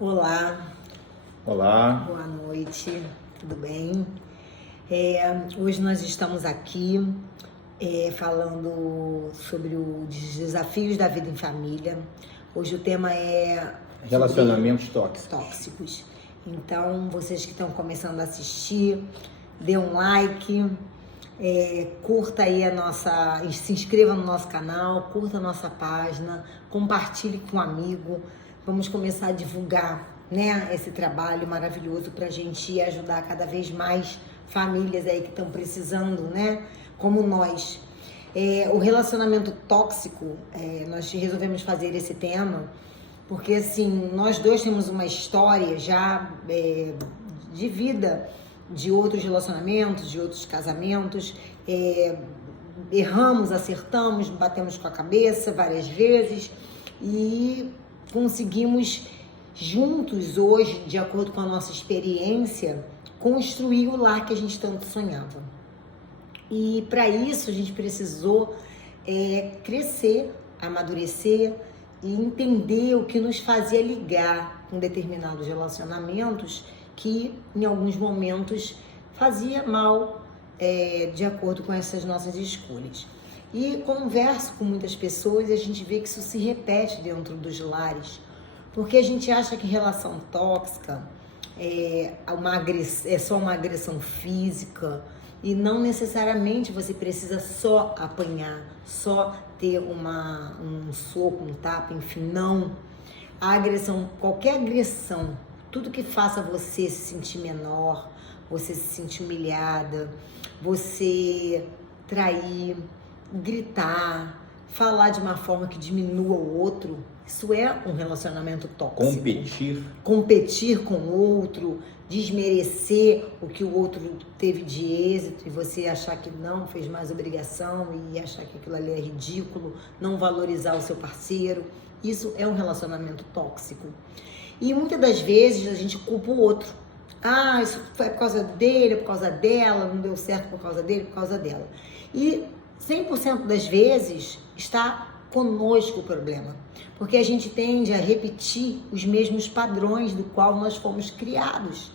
Olá, Olá, boa noite, tudo bem? Hoje nós estamos aqui falando sobre os desafios da vida em família. Hoje o tema é sobre relacionamentos tóxicos. tóxicos. Então, vocês que estão começando a assistir, dê um like, curta aí se inscreva no nosso canal, curta a nossa página, compartilhe com um amigo. Vamos começar a divulgar, né, esse trabalho maravilhoso para a gente ajudar cada vez mais famílias aí que estão precisando, né, como nós. O relacionamento tóxico, nós resolvemos fazer esse tema porque, assim, nós dois temos uma história já de vida, de outros relacionamentos, de outros casamentos. Erramos, acertamos, batemos com a cabeça várias vezes e conseguimos juntos hoje, de acordo com a nossa experiência, construir o lar que a gente tanto sonhava. E para isso a gente precisou crescer, amadurecer e entender o que nos fazia ligar com determinados relacionamentos que em alguns momentos fazia mal, de acordo com essas nossas escolhas. E converso com muitas pessoas e a gente vê que isso se repete dentro dos lares, porque a gente acha que relação tóxica é só uma agressão física e não necessariamente você precisa só apanhar, só ter um soco, um tapa, enfim, não. A agressão, qualquer agressão, tudo que faça você se sentir menor, você se sentir humilhada, você trair, gritar, falar de uma forma que diminua o outro, isso é um relacionamento tóxico. Competir com o outro, desmerecer o que o outro teve de êxito e você achar que não fez mais obrigação e achar que aquilo ali é ridículo, não valorizar o seu parceiro, isso é um relacionamento tóxico. E muitas das vezes a gente culpa o outro. Ah, isso foi por causa dele, por causa dela, não deu certo por causa dele, por causa dela. E 100% das vezes está conosco o problema, porque a gente tende a repetir os mesmos padrões do qual nós fomos criados.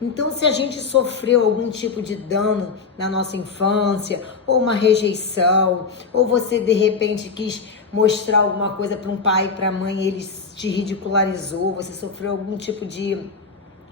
Então, se a gente sofreu algum tipo de dano na nossa infância, ou uma rejeição, ou você de repente quis mostrar alguma coisa para um pai e para a mãe, ele te ridicularizou, você sofreu algum tipo de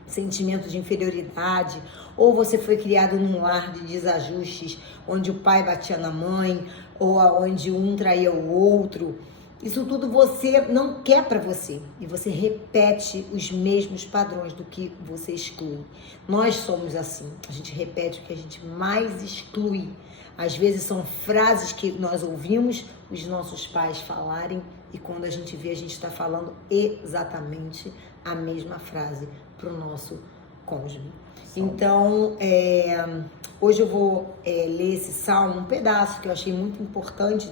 sentimento de inferioridade, ou você foi criado num lar de desajustes, onde o pai batia na mãe, ou onde um traía o outro, isso tudo você não quer para você e você repete os mesmos padrões do que você exclui. Nós somos assim, a gente repete o que a gente mais exclui. Às vezes são frases que nós ouvimos os nossos pais falarem e quando a gente vê, a gente está falando exatamente a mesma frase para o nosso cônjuge. Então, hoje eu vou ler esse salmo, um pedaço que eu achei muito importante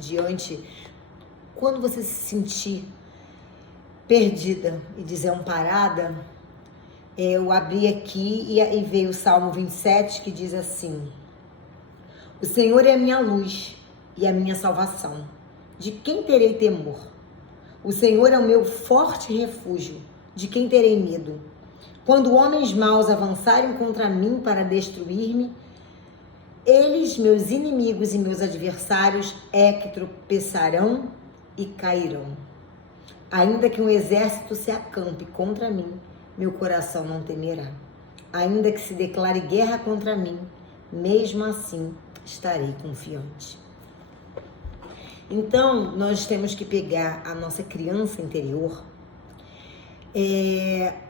quando você se sentir perdida e desamparada. Eu abri aqui e veio o Salmo 27 que diz assim: o Senhor é a minha luz e a minha salvação. De quem terei temor? O Senhor é o meu forte refúgio. De quem terei medo? Quando homens maus avançarem contra mim para destruir-me, eles, meus inimigos e meus adversários, que tropeçarão e cairão. Ainda que um exército se acampe contra mim, meu coração não temerá. Ainda que se declare guerra contra mim, mesmo assim estarei confiante. Então, nós temos que pegar a nossa criança interior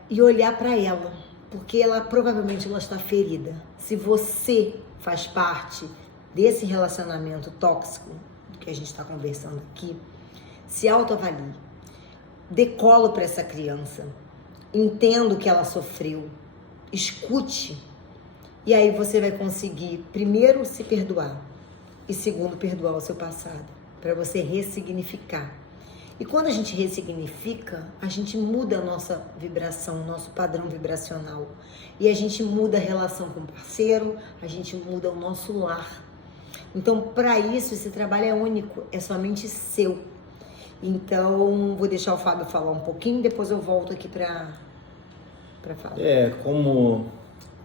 e olhar para ela, porque provavelmente ela está ferida. Se você faz parte desse relacionamento tóxico que a gente está conversando aqui, se autoavalie, dê colo para essa criança, entenda o que ela sofreu, escute, e aí você vai conseguir, primeiro, se perdoar e segundo, perdoar o seu passado, para você ressignificar. E quando a gente ressignifica, a gente muda a nossa vibração, o nosso padrão vibracional. E a gente muda a relação com o parceiro, a gente muda o nosso lar. Então, para isso, esse trabalho é único, é somente seu. Então, vou deixar o Fábio falar um pouquinho, depois eu volto aqui para para falar. Como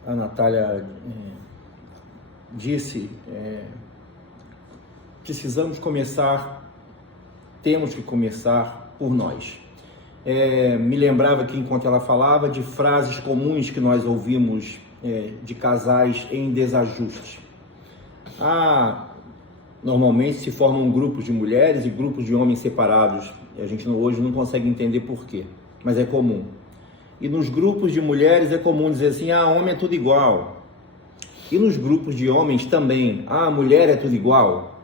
a Natália disse, temos que começar por nós. Me lembrava que, enquanto ela falava, de frases comuns que nós ouvimos de casais em desajuste. Normalmente se formam grupos de mulheres e grupos de homens separados. E a gente hoje não consegue entender por quê, mas é comum. E nos grupos de mulheres é comum dizer assim, homem é tudo igual. E nos grupos de homens também, mulher é tudo igual.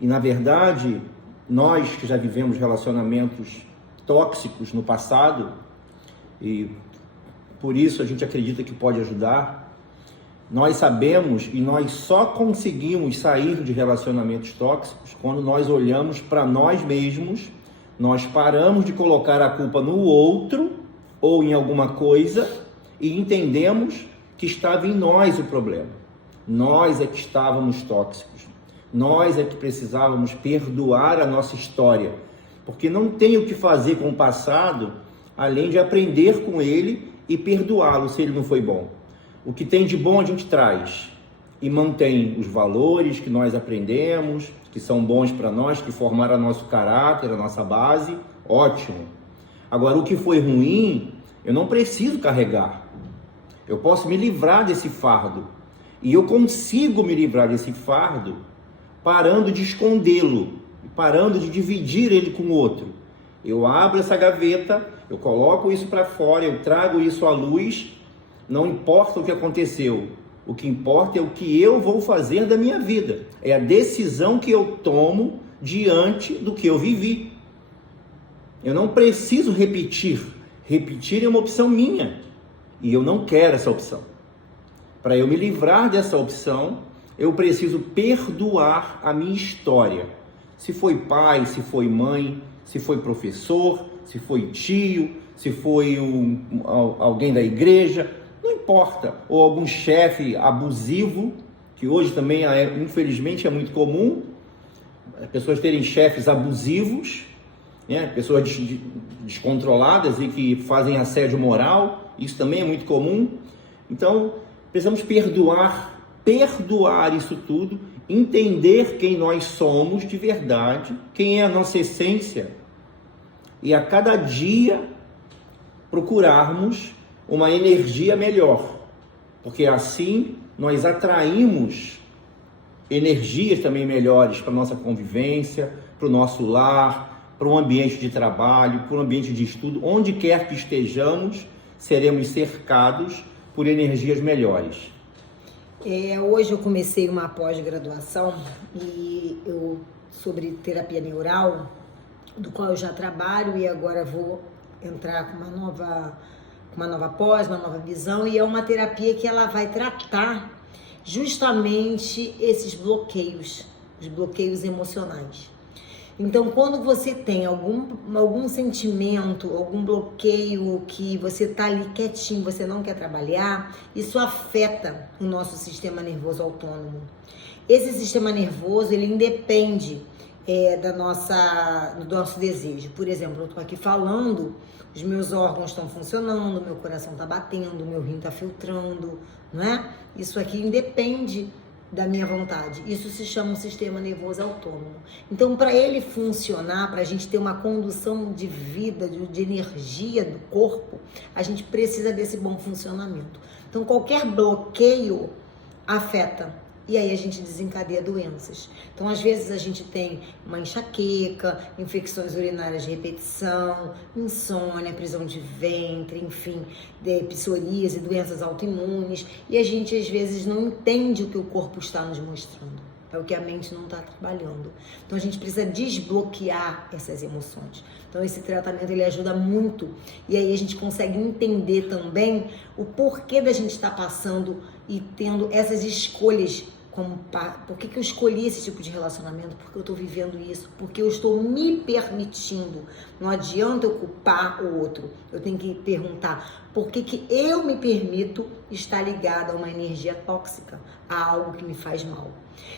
E na verdade, nós que já vivemos relacionamentos tóxicos no passado, e por isso a gente acredita que pode ajudar, nós sabemos e nós só conseguimos sair de relacionamentos tóxicos quando nós olhamos para nós mesmos, nós paramos de colocar a culpa no outro ou em alguma coisa e entendemos que estava em nós o problema. Nós é que estávamos tóxicos. Nós é que precisávamos perdoar a nossa história, porque não tem o que fazer com o passado, além de aprender com ele e perdoá-lo se ele não foi bom. O que tem de bom a gente traz e mantém os valores que nós aprendemos, que são bons para nós, que formaram nosso caráter, a nossa base, ótimo. Agora, o que foi ruim, eu não preciso carregar. Eu posso me livrar desse fardo. E eu consigo me livrar desse fardo parando de escondê-lo, parando de dividir ele com o outro. Eu abro essa gaveta, eu coloco isso para fora, eu trago isso à luz. Não importa o que aconteceu, o que importa é o que eu vou fazer da minha vida. É a decisão que eu tomo diante do que eu vivi. Eu não preciso repetir. Repetir é uma opção minha. E eu não quero essa opção. Para eu me livrar dessa opção, eu preciso perdoar a minha história. Se foi pai, se foi mãe, se foi professor, se foi tio, se foi alguém da igreja, não importa. Ou algum chefe abusivo, que hoje também, infelizmente, é muito comum, as pessoas terem chefes abusivos, pessoas descontroladas e que fazem assédio moral, isso também é muito comum. Então, precisamos perdoar isso tudo, entender quem nós somos de verdade, quem é a nossa essência, e a cada dia procurarmos uma energia melhor, porque assim nós atraímos energias também melhores para a nossa convivência, para o nosso lar, para um ambiente de trabalho, para um ambiente de estudo, onde quer que estejamos, seremos cercados por energias melhores. Hoje eu comecei uma pós-graduação sobre terapia neural, do qual eu já trabalho, e agora vou entrar com uma nova pós, uma nova visão, e é uma terapia que ela vai tratar justamente esses bloqueios, os bloqueios emocionais. Então, quando você tem algum sentimento, algum bloqueio que você tá ali quietinho, você não quer trabalhar, isso afeta o nosso sistema nervoso autônomo. Esse sistema nervoso, ele independe do nosso desejo. Por exemplo, eu tô aqui falando, os meus órgãos estão funcionando, meu coração tá batendo, meu rim tá filtrando, não é? Isso aqui independe da minha vontade. Isso se chama um sistema nervoso autônomo. Então, para ele funcionar, para a gente ter uma condução de vida, de energia do corpo, a gente precisa desse bom funcionamento. Então, qualquer bloqueio afeta. E aí a gente desencadeia doenças. Então, às vezes, a gente tem uma enxaqueca, infecções urinárias de repetição, insônia, prisão de ventre, enfim, psoríase, doenças autoimunes. E a gente, às vezes, não entende o que o corpo está nos mostrando. É o que a mente não está trabalhando. Então, a gente precisa desbloquear essas emoções. Então, esse tratamento, ele ajuda muito. E aí a gente consegue entender também o porquê da gente estar passando e tendo essas escolhas. Por que eu escolhi esse tipo de relacionamento? Porque eu estou vivendo isso, porque eu estou me permitindo. Não adianta eu culpar o outro. Eu tenho que perguntar por que eu me permito estar ligada a uma energia tóxica, a algo que me faz mal.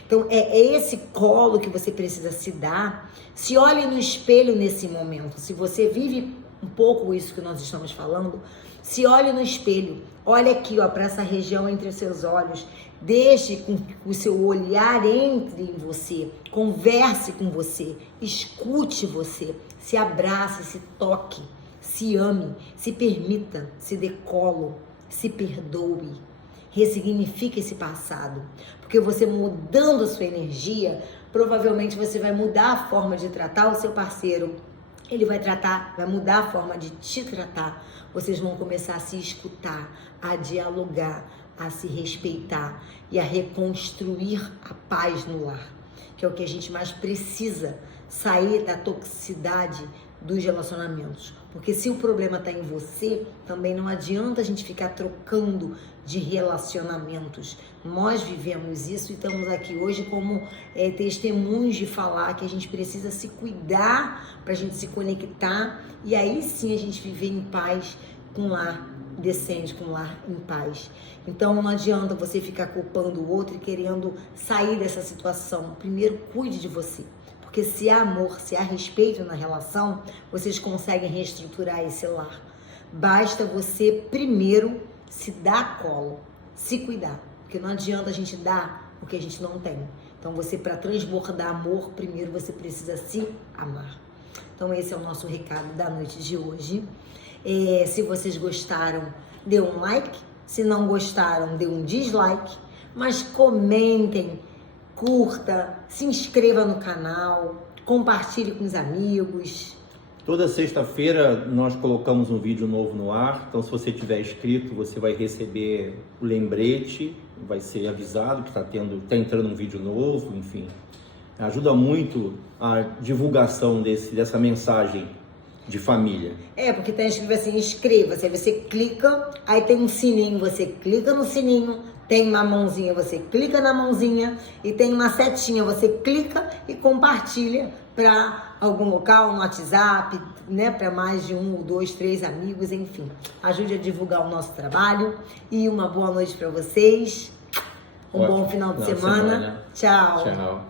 Então, é esse colo que você precisa se dar. Se olhe no espelho nesse momento. Se você vive um pouco isso que nós estamos falando, se olhe no espelho, olha aqui, ó, para essa região entre os seus olhos, deixe que o seu olhar entre em você, converse com você, escute você, se abrace, se toque, se ame, se permita, se dê colo, se perdoe, ressignifique esse passado, porque você mudando a sua energia, provavelmente você vai mudar a forma de tratar o seu parceiro, ele vai mudar a forma de te tratar, vocês vão começar a se escutar, a dialogar, a se respeitar e a reconstruir a paz no lar, que é o que a gente mais precisa, sair da toxicidade dos relacionamentos. Porque se o problema está em você, também não adianta a gente ficar trocando de relacionamentos. Nós vivemos isso e estamos aqui hoje como testemunhos de falar que a gente precisa se cuidar para a gente se conectar e aí sim a gente viver em paz com um lar decente, com um lar em paz. Então não adianta você ficar culpando o outro e querendo sair dessa situação. Primeiro, cuide de você. Porque se há amor, se há respeito na relação, vocês conseguem reestruturar esse lar. Basta você primeiro se dar colo, se cuidar. Porque não adianta a gente dar o que a gente não tem. Então você, para transbordar amor, primeiro você precisa se amar. Então esse é o nosso recado da noite de hoje. Se vocês gostaram, dê um like. Se não gostaram, dê um dislike. Mas comentem, curta, se inscreva no canal, compartilhe com os amigos. Toda sexta-feira nós colocamos um vídeo novo no ar, então se você tiver inscrito, você vai receber o lembrete, vai ser avisado que está entrando um vídeo novo, enfim. Ajuda muito a divulgação dessa mensagem de família. Porque tá escrito assim, inscreva-se, aí você clica, aí tem um sininho, você clica no sininho, tem uma mãozinha, você clica na mãozinha e tem uma setinha, você clica e compartilha para algum local, no WhatsApp, né, para mais de 1, 2, 3 amigos, enfim. Ajude a divulgar o nosso trabalho e uma boa noite para vocês. Um bom final de semana. Tchau. Tchau.